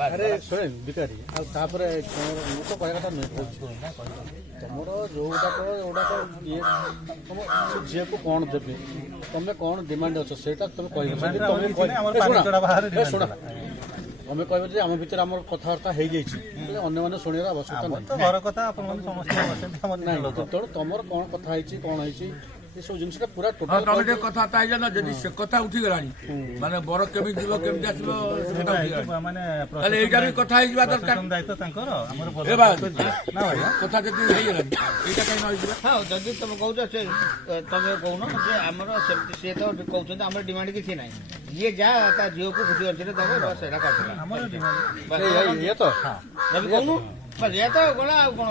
अरे शुणे भिकारी आपर मु तो कह कथा नुह तुम जोटा गुड़ाक ये तुम झील को कौन देवी तुम्हें कौन डिमांड अच्छे से तुम कह शुण तुम कह आम भर आम कथबार्ता हो जाए मैंने शुणर आवश्यकता ना तेणु तुम कौन कथा कौन है सब जिन पूरा टोटाल कथा जदि से कथा उठीगला माने बर केमी जीव केमी आसो कथा दरकार कथा जदि एटा कहीं हाँ जदि तुम कौच तुम कौन आमर सी तो कहते आम डिमांड किसी ना ये जा झील को खुशी अच्छे दब से ये तो कहून ये तो गला कौन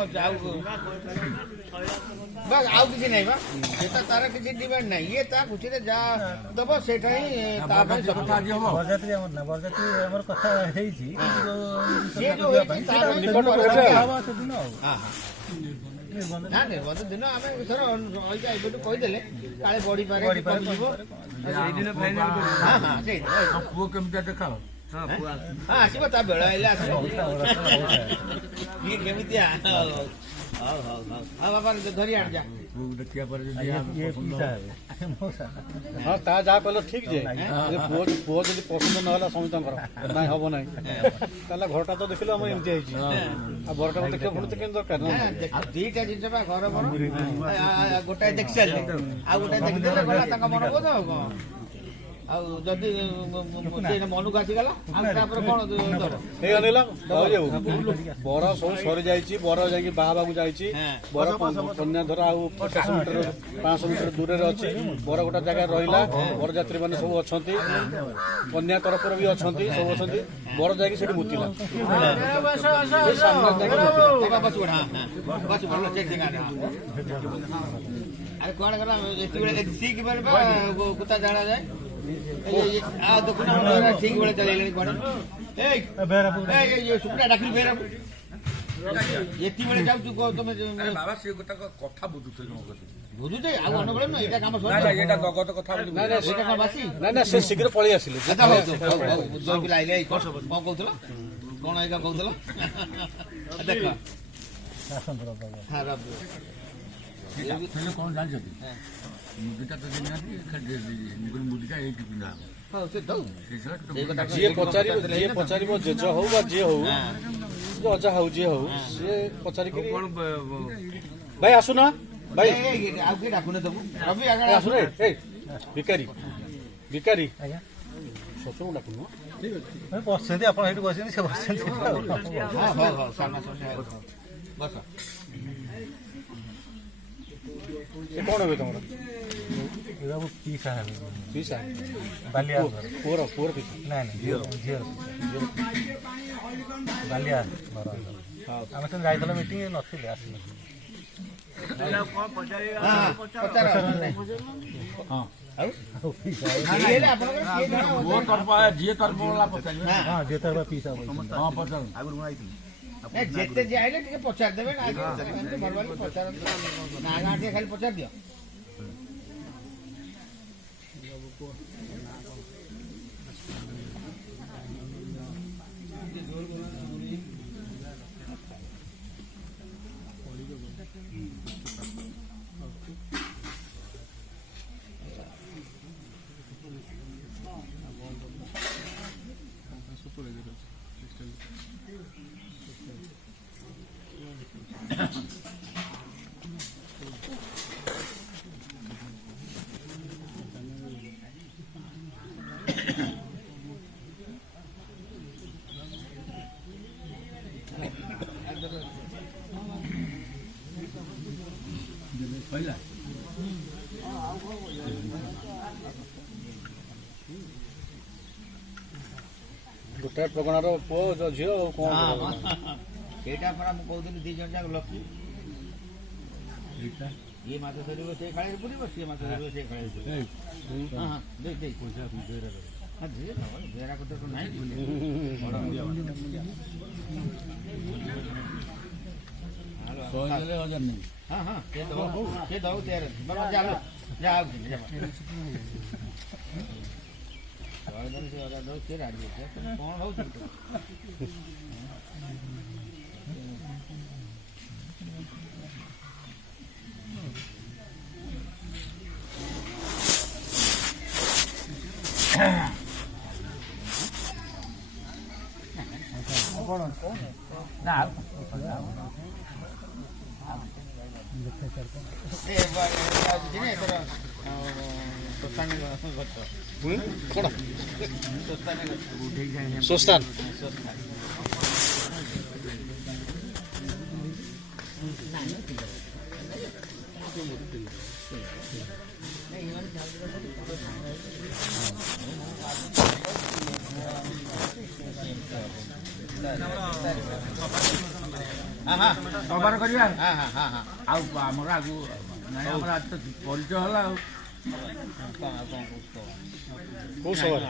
आउ किसी नहीं तार किसी डिमांड नहीं ये खुशी जा दब से निबंध दिन आम थर कहीदे काले बढ़ी पारे पुओ केमी देखा हाँ आसो ता बेल आइले आस केमी बाबा धरी आण जा हाँ ता जा कल ठीक जे पुओ जब पसंद ना समस्त ना हम ना घरटा तो देख आम एमती बरटा देखा पुणी तो केम दरकार दीटा जिन घर बर गोटाए देखी सारे आ गोटाए देखीदे गला मन बोध जदि मन को आसीगला कौन बर सब सरी जा बर जा बाहा बर कन्या धर आउ 500 मीटर दूर अच्छी बर गोटा जगह रहा बरजात्री मैंने सब अच्छा कन्या तरफ भी अच्छा सब अच्छा बर जा मुतिला कौन गला कुत्ता झाड़ा जाए ठीक बेले चल सुकुटा डाक बेरा ये जाऊ तुम बाबा से कथा बुझुचे बुझुचे आने बेले ना यहाँ कम जगत कथा ना से शीघ्र पलि आसिले पिला आइले कौन कहूल कौन एका कहूल देख कौन जान मुदिटा तो मुदिटा ये पिंधा जी पचार जेज हो जी हो अजा हो जी हो सी पचार भाई आसुना भाई आसु भिकारी भिकारी शशुर डाकुन बसते आप बस कौन हे तुम पीसा पीसा बालिया पुअर पुअर पीसा ना झील बालिया आम सब जाइल मीटिंग नथिले आसी जेते जाइले पचार देवे खाली पचार दियो गोटे प्रगणार पुओ झी कौन ସେଇଟା ପରା ମୁଁ କହୁଥିଲି ଦି ଜଣ ଯାକ ଲକି ଇଏ ମାଛ ଧରିବ ସେ ଖାଳରେ ପୁରିବ ସିଏ ମାଛ ଧରିବ ସେ ଖାଳରେ ପୁରିବ ବେରା କଥା ତ ନାହିଁ हाँ हाँ ये दो तैयार बराबर जा लो जा କ'ଣ ସୁସ୍ଥାନ ସବାର କରିବା ଆଉ ଆମର ଆଗକୁ ନାଇଁ ଆମର ଆଜି ତ ପରିଚୟ ହେଲା ଆଉ କେଉଁ ସଭାରେ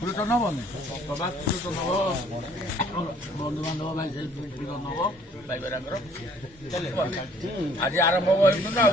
ପୁରୁଷ ନବନି ସଭା ପୁରୁଷ ନବ ବନ୍ଧୁବାନ୍ଧବ ଭାଇ ସେ ନବ ଭାଇବରାଙ୍କର ଆଜି ଆରମ୍ଭ ହେଇଛୁ ନା